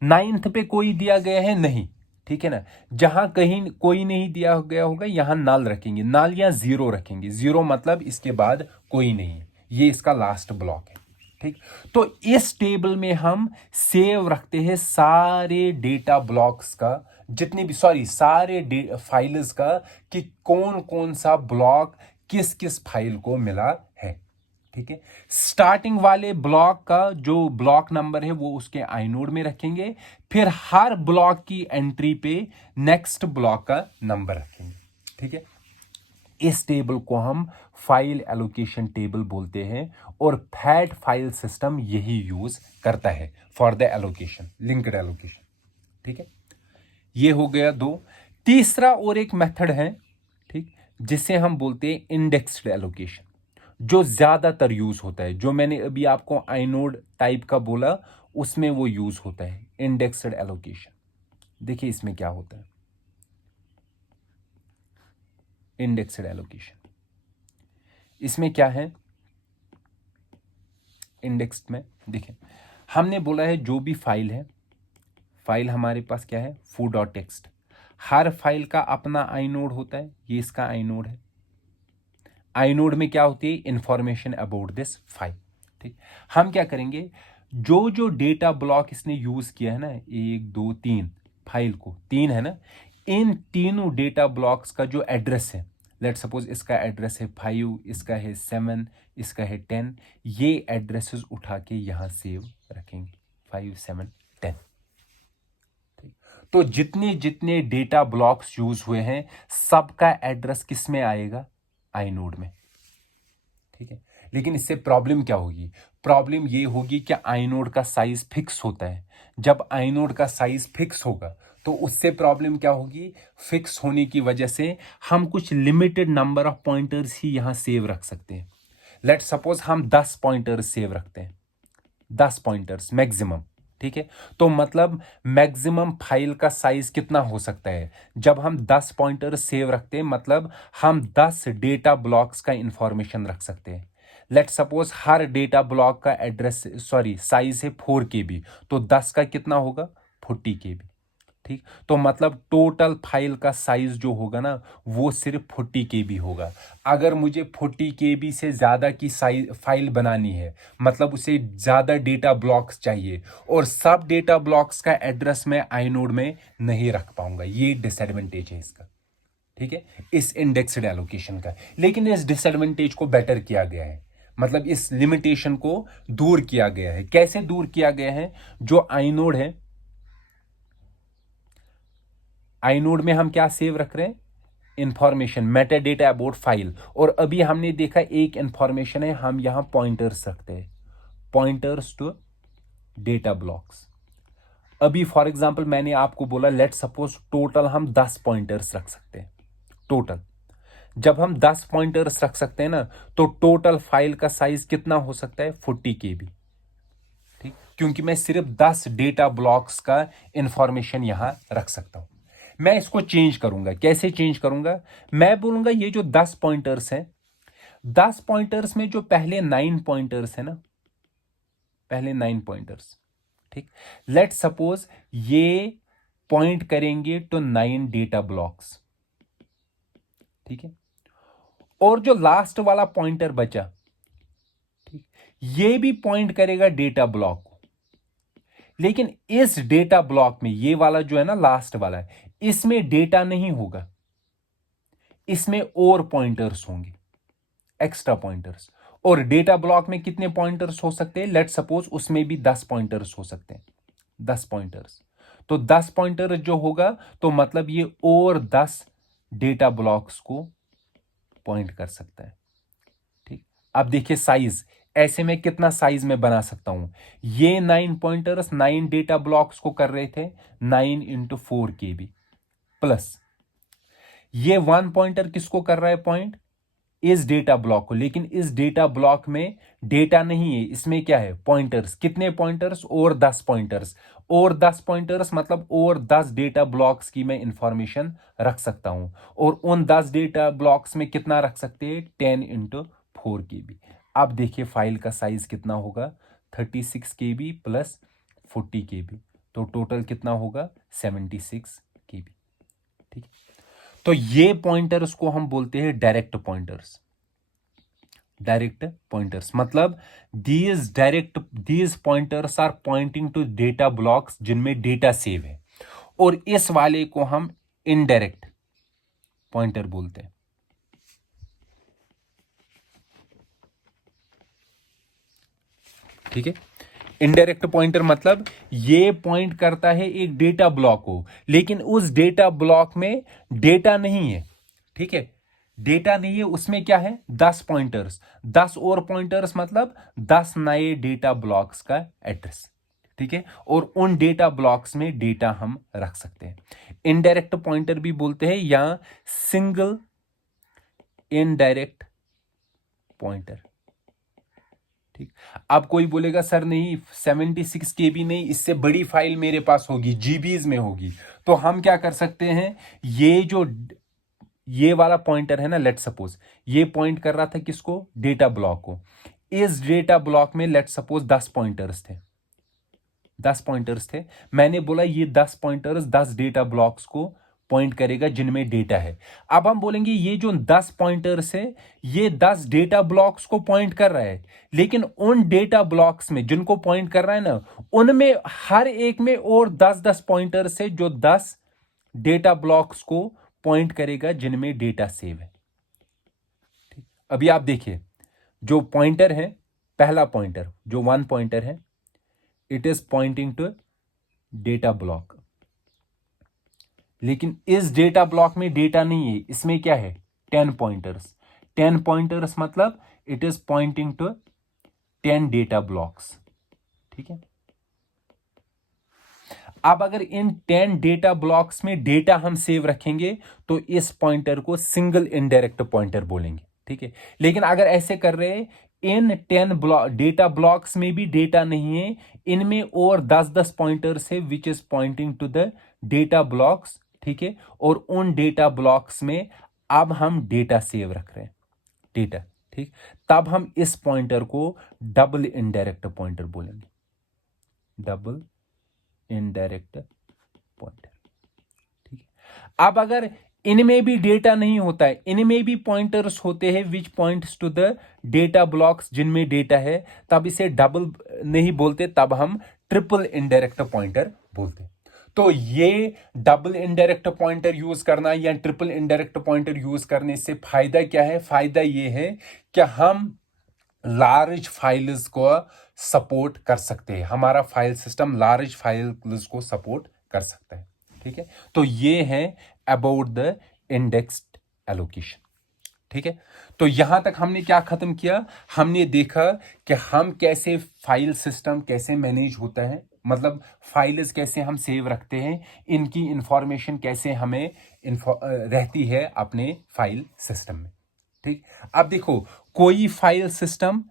9th पे कोई दिया गया है नहीं, ठीक है ना, जहां कहीं कोई नहीं दिया गया होगा यहां नल रखेंगे, नल या 0 रखेंगे, 0 मतलब इसके बाद कोई नहीं है, ये इसका लास्ट ब्लॉक है। ठीक, तो इस टेबल में हम सेव रखते हैं सारे डेटा ब्लॉक्स का, जितने भी सारे फाइल्स का, कि कौन कौन सा ब्लॉक किस किस फाइल को मिला है। ठीक है, स्टार्टिंग वाले ब्लॉक का जो ब्लॉक नंबर है वो उसके आइनोड में रखेंगे, फिर हर ब्लॉक की एंट्री पे नेक्स्ट ब्लॉक का नंबर रखेंगे। ठीक है, इस टेबल को हम फाइल एलोकेशन टेबल बोलते हैं, और फैट फाइल सिस्टम यही यूज करता है for the allocation, linked allocation. ठीक है, ये हो गया 2। तीसरा और एक मेथड है, ठीक, जिसे हम बोलते हैं इंडेक्स्ड एलोकेशन, जो ज्यादातर यूज होता है, जो मैंने अभी आपको आइनोड टाइप का बोला उसमें वो यूज होता है, इंडेक्स्ड एलोकेशन। देखिए इसमें क्या होता है, इंडेक्स्ड एलोकेशन, इसमें क्या है इंडेक्स्ड में? देखिए हमने बोला है जो भी फाइल है, फाइल हमारे पास क्या है? foo.txt, हर फाइल का अपना आइनोड होता है, ये इसका आइनोड है। आइनोड में क्या होती है? Information about this file. ठीक, हम क्या करेंगे, जो जो डेटा ब्लॉक इसने यूज किया है ना, 1 2 3, फाइल को 3 है ना, इन तीनों डेटा ब्लॉक्स का जो एड्रेस है, लेट सपोज इसका एड्रेस है 5, इसका है 7, इसका है 10, ये एड्रेसेस उठा के यहां सेव रखेंगे, 5 7 10। तो जितने जितने डेटा ब्लॉक्स यूज हुए हैं सबका एड्रेस किस में आएगा? आइनोड में। ठीक है, लेकिन इससे प्रॉब्लम क्या होगी? प्रॉब्लम ये होगी कि आइनोड का साइज फिक्स होता है। जब आइनोड का साइज फिक्स होगा तो उससे प्रॉब्लम क्या होगी? फिक्स होने की वजह से हम कुछ लिमिटेड नंबर ऑफ पॉइंटर्स ही यहां सेव रख सकते हैं। लेट सपोज हम 10 पॉइंटर्स सेव रखते हैं, 10 पॉइंटर्स मैक्सिमम। ठीक है, तो मतलब मैक्सिमम फाइल का साइज कितना हो सकता है? जब हम 10 पॉइंटर सेव रखते हैं मतलब हम 10 डेटा ब्लॉक्स का इंफॉर्मेशन रख सकते हैं। लेट सपोज हर डेटा ब्लॉक का एड्रेस साइज है 4 KB, तो 10 का कितना होगा? 40 KB। ठीक, तो मतलब टोटल फाइल का साइज जो होगा ना वो सिर्फ 40 KB होगा। अगर मुझे 40 KB से ज्यादा की साइज फाइल बनानी है, मतलब उसे ज्यादा डेटा ब्लॉक्स चाहिए, और सब डेटा ब्लॉक्स का एड्रेस मैं आइनोड में नहीं रख पाऊंगा, ये डिसएडवांटेज है इसका। ठीक है, इस इंडेक्स्ड एलोकेशन का। लेकिन इस डिसएडवांटेज को बेटर किया गया है, मतलब इस लिमिटेशन को दूर किया गया है। कैसे दूर किया गया है? जो आइनोड है, आइनोड में हम क्या सेव रख रहे हैं? Information, Meta data about file. और अभी हमने देखा एक इंफॉर्मेशन है, हम यहां पॉइंटर्स रखते हैं, पॉइंटर्स टू डेटा ब्लॉक्स। अभी फॉर एग्जांपल मैंने आपको बोला लेट सपोज टोटल हम 10 पॉइंटर्स रख सकते हैं टोटल। जब हम 10 पॉइंटर्स रख सकते हैं ना, तो टोटल फाइल का साइज कितना हो सकता है? 40 KB। ठीक, क्योंकि मैं सिर्फ 10 डेटा ब्लॉक्स का इंफॉर्मेशन यहां रख सकता हूं। मैं इसको चेंज करूंगा। कैसे चेंज करूंगा? मैं बोलूंगा ये जो 10 पॉइंटर्स हैं, 10 पॉइंटर्स में जो पहले 9 पॉइंटर्स है ना, पहले 9 पॉइंटर्स, ठीक, लेट सपोज ये पॉइंट करेंगे टू 9 डेटा ब्लॉक्स, ठीक है, और जो लास्ट वाला पॉइंटर बचा, ठीक, ये भी पॉइंट करेगा डेटा ब्लॉक को, लेकिन इस डेटा ब्लॉक में ये वाला जो है ना लास्ट वाला है, इसमें डेटा नहीं होगा, इसमें और पॉइंटर्स होंगे, एक्स्ट्रा पॉइंटर्स। और डेटा ब्लॉक में कितने पॉइंटर्स हो सकते हैं, लेट सपोज उसमें भी 10 पॉइंटर्स हो सकते हैं, 10 पॉइंटर्स। तो 10 पॉइंटर जो होगा तो मतलब ये और 10 डेटा ब्लॉक्स को पॉइंट कर सकता है, ठीक। अब देखिए साइज, ऐसे में कितना साइज में बना सकता हूं, ये 9 पॉइंटर्स 9 डेटा ब्लॉक्स को कर रहे थे 9 इंटू 4 KB, प्लस ये 1 पॉइंटर किसको कर रहा है पॉइंट, इस डेटा ब्लॉक को, लेकिन इस डेटा ब्लॉक में डेटा नहीं है, इसमें क्या है, पॉइंटर्स। कितने पॉइंटर्स, और 10 पॉइंटर्स, और 10 पॉइंटर्स मतलब और 10 डेटा ब्लॉक्स की मैं इंफॉर्मेशन रख सकता हूं, और उन 10 डेटा ब्लॉक्स में कितना रख सकते हैं, 10 इंटू 4 KB। अब देखिए फाइल का साइज कितना होगा, 36 KB प्लस 40 KB, तो टोटल कितना होगा, 76 KB, ठीक। तो ये पॉइंटर्स को हम बोलते हैं डायरेक्ट पॉइंटर्स। डायरेक्ट पॉइंटर्स मतलब these pointers are pointing to data blocks जिनमें डेटा सेव है, और इस वाले को हम इनडायरेक्ट पॉइंटर बोलते हैं, ठीक है। इनडायरेक्ट पॉइंटर मतलब ये पॉइंट करता है एक डेटा ब्लॉक को, लेकिन उस डेटा ब्लॉक में डेटा नहीं है, ठीक है, डेटा नहीं है, उसमें क्या है, 10 पॉइंटर्स, 10 और पॉइंटर्स मतलब 10 नए डेटा ब्लॉक्स का एड्रेस, ठीक है, और उन डेटा ब्लॉक्स में डेटा हम रख सकते हैं। इनडायरेक्ट पॉइंटर भी बोलते हैं या सिंगल इनडायरेक्ट पॉइंटर, ठीक। अब कोई बोलेगा सर नहीं 76 KB नहीं, इससे बड़ी फाइल मेरे पास होगी, जीबीज में होगी, तो हम क्या कर सकते हैं, ये वाला पॉइंटर है ना, लेट सपोज ये पॉइंट कर रहा था किसको, डेटा ब्लॉक को, इस डेटा ब्लॉक में लेट सपोज 10 पॉइंटर्स थे, 10 पॉइंटर्स थे, मैंने बोला ये 10 पॉइंटर्स 10 डेटा ब्लॉक्स को पॉइंट करेगा जिनमें डेटा है। अब हम बोलेंगे ये जो 10 पॉइंटर्स है ये 10 डेटा ब्लॉक्स को पॉइंट कर रहा है, लेकिन उन डेटा ब्लॉक्स में जिनको पॉइंट कर रहा है ना, उनमें हर एक में और 10-10 पॉइंटर्स है जो 10 डेटा ब्लॉक्स को पॉइंट करेगा जिनमें डेटा सेव है, ठीक। अभी आप देखिए जो पॉइंटर है, पहला पॉइंटर जो 1 पॉइंटर है, it is pointing to data block, लेकिन इस डेटा ब्लॉक में डेटा नहीं है, इसमें क्या है, 10 पॉइंटर्स, 10 पॉइंटर्स मतलब it is pointing to 10 data blocks, ठीक है। अब अगर इन 10 डेटा ब्लॉक्स में डेटा हम सेव रखेंगे तो इस पॉइंटर को सिंगल इनडायरेक्ट पॉइंटर बोलेंगे, ठीक है। लेकिन अगर ऐसे कर रहे हैं इन 10 डेटा ब्लॉक्स में भी डेटा नहीं है, इनमें और 10-10 पॉइंटर्स है which is pointing to the data blocks, ठीक है, और उन डेटा ब्लॉक्स में अब हम डेटा सेव रख रहे हैं, डेटा, ठीक, तब हम इस पॉइंटर को डबल इनडायरेक्ट पॉइंटर बोलेंगे, डबल इनडायरेक्ट पॉइंटर, ठीक है। अब अगर इनमें भी डेटा नहीं होता है, इनमें भी पॉइंटर्स होते हैं which points to the data blocks जिनमें डेटा है, तब इसे डबल नहीं बोलते, तब हम ट्रिपल इनडायरेक्ट पॉइंटर बोलते हैं। तो ये डबल इनडायरेक्ट पॉइंटर यूज करना या ट्रिपल इनडायरेक्ट पॉइंटर यूज करने से फायदा क्या है, फायदा ये है कि हम लार्ज फाइल्स को सपोर्ट कर सकते हैं, हमारा फाइल सिस्टम लार्ज फाइल्स को सपोर्ट कर सकता है, ठीक है। तो ये है अबाउट द इंडेक्स्ड एलोकेशन, ठीक है। तो यहां तक हमने क्या खत्म किया, हमने देखा कि हम कैसे फाइल सिस्टम कैसे मैनेज होता है, मतलब फाइल्स कैसे हम सेव रखते हैं, इनकी इंफॉर्मेशन कैसे हमें रहती है अपने फाइल सिस्टम में, ठीक। अब देखो कोई file system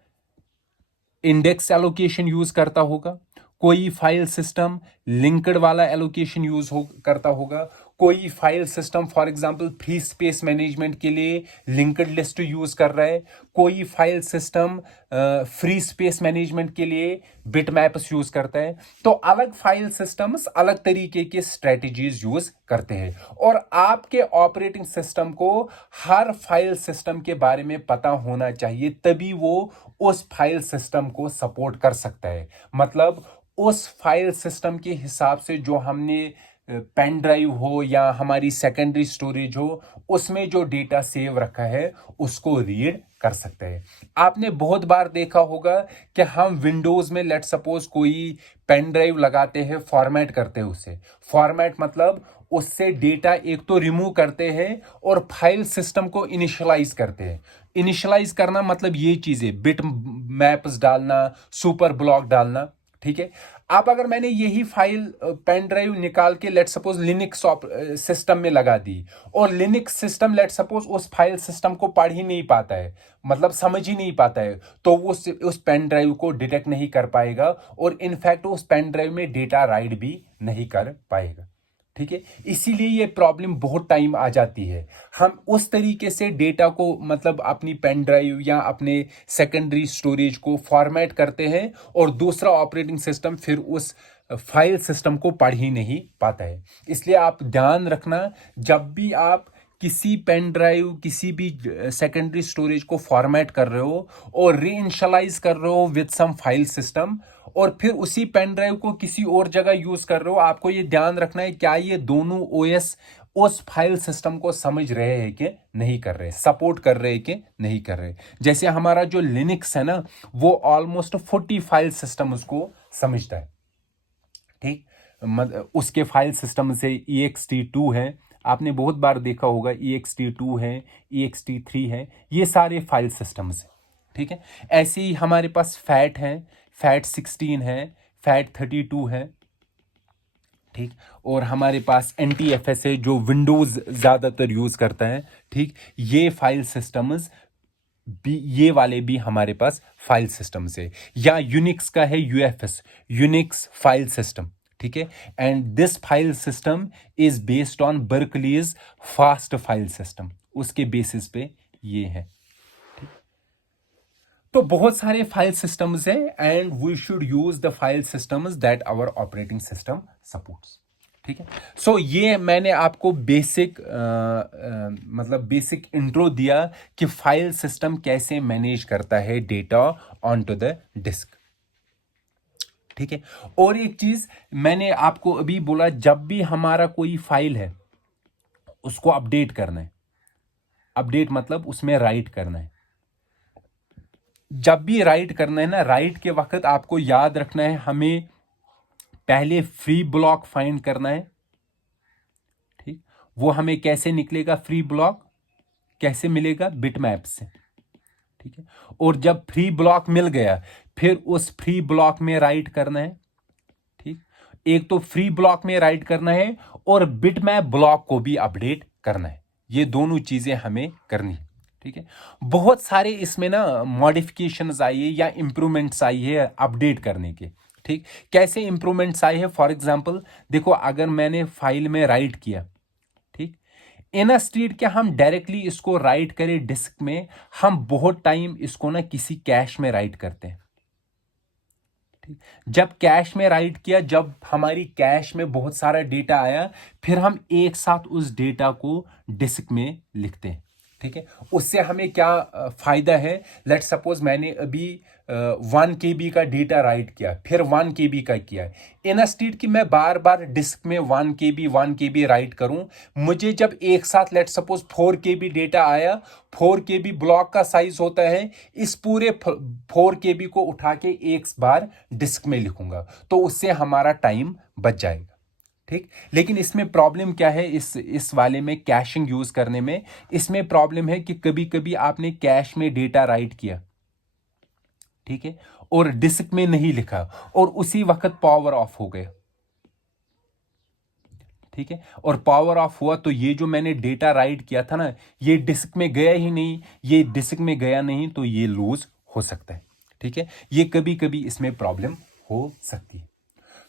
index allocation use करता होगा, कोई फाइल सिस्टम लिंक्ड वाला एलोकेशन यूज करता होगा, कोई file system for example free space management के लिए लिंक्ड लिस्ट यूज कर रहा है, कोई file system free space management के लिए बिटमैप्स यूज करता है। तो अलग फाइल सिस्टम्स अलग तरीके के स्ट्रेटजीज यूज करते हैं, और आपके ऑपरेटिंग सिस्टम को हर फाइल सिस्टम के बारे में पता होना चाहिए, तभी वो उस फाइल सिस्टम को सपोर्ट कर सकता है। मतलब उस फाइल सिस्टम के हिसाब से जो हमने पेन ड्राइव हो या हमारी सेकेंडरी स्टोरेज हो, उसमें जो डेटा सेव रखा है उसको रीड कर सकते हैं। आपने बहुत बार देखा होगा कि हम विंडोज में लेट सपोज कोई पेन ड्राइव लगाते हैं, फॉर्मेट करते हैं उसे। फॉर्मेट मतलब उससे डेटा एक तो रिमूव करते हैं और फाइल सिस्टम को इनिशियलाइज करते हैं। इनिशियलाइज करना मतलब ये चीजें बिट मैप्स डालना, सुपर ब्लॉक डालना, ठीक है। अब अगर मैंने यही फाइल पेन ड्राइव निकाल के लेट सपोज लिनक्स सिस्टम में लगा दी, और लिनक्स सिस्टम लेट सपोज उस फाइल सिस्टम को पढ़ ही नहीं पाता है, मतलब समझ ही नहीं पाता है, तो वो उस पेन ड्राइव को डिटेक्ट नहीं कर पाएगा, और इनफैक्ट उस पेन ड्राइव में डेटा राइट भी नहीं कर पाएगा, ठीक है। इसीलिए ये प्रॉब्लम बहुत टाइम आ जाती है। हम उस तरीके से डेटा को मतलब अपनी पेन ड्राइव या अपने सेकेंडरी स्टोरेज को फॉर्मेट करते हैं, और दूसरा ऑपरेटिंग सिस्टम फिर उस फाइल सिस्टम को पढ़ ही नहीं पाता है। इसलिए आप ध्यान रखना, जब भी आप किसी पेन ड्राइव, किसी भी सेकेंडरी स्टोरेज को फॉर्मेट कर रहे हो और रीइनिशियलाइज कर रहे हो विद सम फाइल सिस्टम, और फिर उसी पेन ड्राइव को किसी और जगह यूज कर रहे हो, आपको ये ध्यान रखना है क्या ये दोनों ओएस उस फाइल सिस्टम को समझ रहे हैं कि नहीं कर रहे, सपोर्ट कर रहे हैं कि नहीं कर रहे। जैसे हमारा जो लिनक्स है ना, वो ऑलमोस्ट 40 फाइल सिस्टम उसको समझता है, ठीक। उसके फाइल सिस्टम से ext2 है, आपने बहुत बार देखा होगा, ext2 है, ext3 है, ये सारे फाइल सिस्टम्स हैं, ठीक है। ऐसे ही हमारे पास फैट है, फैट 16 है, फैट 32 है, ठीक। और हमारे पास NTFS है जो विंडोज ज्यादातर यूज करता है, ठीक। ये फाइल सिस्टम्स भी, ये वाले भी हमारे पास फाइल सिस्टम से, या यूनिक्स का है UFS, यूनिक्स फाइल सिस्टम, ठीक है। And this file system is based on Berkeley's fast file system, उसके बेसिस पे ये है, ठीक। तो बहुत सारे फाइल सिस्टम्स हैं, and we should use the file systems that our operating system supports, ठीक है। सो ये मैंने आपको बेसिक मतलब बेसिक इंट्रो दिया कि फाइल सिस्टम कैसे मैनेज करता है data on to the disk, ठीक है। और एक चीज मैंने आपको अभी बोला, जब भी हमारा कोई फाइल है उसको अपडेट करना है, अपडेट मतलब उसमें राइट करना है। जब भी राइट करना है ना, राइट के वक्त आपको याद रखना है, हमें पहले फ्री ब्लॉक फाइंड करना है, ठीक। वो हमें कैसे निकलेगा फ्री ब्लॉक, कैसे मिलेगा, बिटमैप से, ठीक है। और जब फ्री ब्लॉक मिल गया, फिर उस फ्री ब्लॉक में राइट करना है, ठीक। एक तो फ्री ब्लॉक में राइट करना है और बिटमैप ब्लॉक को भी अपडेट करना है, ये दोनों चीजें हमें करनी है, ठीक है। बहुत सारे इसमें ना मॉडिफिकेशंस आई है या इंप्रूवमेंट्स आई है अपडेट करने के, ठीक। कैसे इंप्रूवमेंट्स आए हैं, फॉर एग्जांपल देखो, अगर मैंने फाइल में राइट किया, ठीक, इन स्टेट क्या हम डायरेक्टली इसको राइट करें डिस्क में, हम बहुत टाइम इसको ना किसी कैश में राइट करते हैं, ठीक। जब कैश में राइट किया, जब हमारी कैश में बहुत सारा डेटा आया, फिर हम एक साथ उस डेटा को डिस्क में लिखते हैं, ठीक है। उससे हमें क्या फायदा है, लेट सपोज मैंने अभी 1 KB का डेटा राइट किया, फिर 1 KB का किया, इन स्टेट की मैं बार बार डिस्क में 1 KB राइट करूं, मुझे जब एक साथ लेट सपोज 4 KB डेटा आया, 4 KB ब्लॉक का साइज होता है, इस पूरे 4 KB को उठा के एक बार डिस्क में लिखूंगा, तो उससे हमारा टाइम बच जाएगा, ठीक। लेकिन इसमें प्रॉब्लम क्या है, इस वाले में कैशिंग यूज करने में, इसमें प्रॉब्लम है कि कभी कभी आपने कैश में डेटा राइट किया, ठीक है, और डिस्क में नहीं लिखा, और उसी वक्त पावर ऑफ हो गया, ठीक है। और पावर ऑफ हुआ तो ये जो मैंने डेटा राइट किया था ना, ये डिस्क में गया ही नहीं, ये डिस्क में गया नहीं, तो ये लूज हो सकता है, ठीक है। ये कभी कभी इसमें प्रॉब्लम हो सकती है।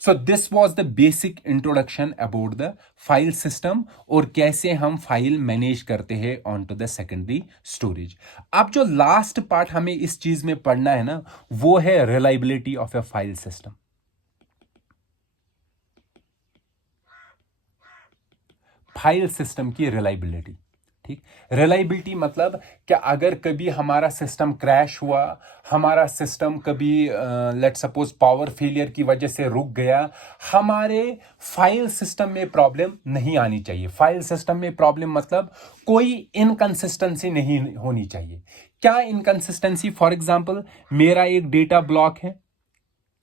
So this was the basic introduction about the file system और कैसे हम फाइल मैनेज करते हैं on to the secondary storage. अब जो लास्ट पार्ट हमें इस चीज में पढ़ना है ना, वो है reliability of A file system. File system की रिलायबिलिटी, ठीक। रिलायबिलिटी मतलब क्या अगर कभी हमारा सिस्टम क्रैश हुआ, हमारा सिस्टम कभी लेट सपोज पावर फेलियर की वजह से रुक गया, हमारे फाइल सिस्टम में प्रॉब्लम नहीं आनी चाहिए। फाइल सिस्टम में प्रॉब्लम मतलब कोई इनकंसिस्टेंसी नहीं होनी चाहिए। क्या इनकंसिस्टेंसी? फॉर एग्जांपल मेरा एक डेटा ब्लॉक है,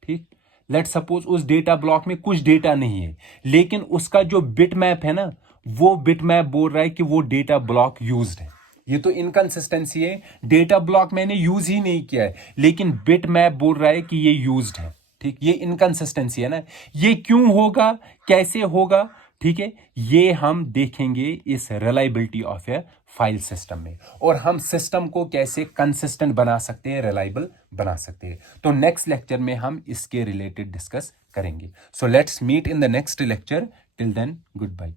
ठीक। लेट सपोज उस डेटा ब्लॉक में कुछ डेटा नहीं है, लेकिन उसका जो बिट मैप है ना, वो बिट मैप बोल रहा है कि वो डेटा ब्लॉक यूज्ड है। ये तो इनकंसिस्टेंसी है। डेटा ब्लॉक मैंने यूज ही नहीं किया है, लेकिन बिट मैप बोल रहा है कि ये यूज्ड है, ठीक। ये इनकंसिस्टेंसी है ना। ये क्यों होगा, कैसे होगा, ठीक है, ये हम देखेंगे इस reliability of A file system में, और हम सिस्टम को कैसे कंसिस्टेंट बना सकते हैं, रिलायबल बना सकते हैं। तो नेक्स्ट लेक्चर में हम इसके रिलेटेड डिस्कस करेंगे। So let's meet in the next lecture. Till then, good bye.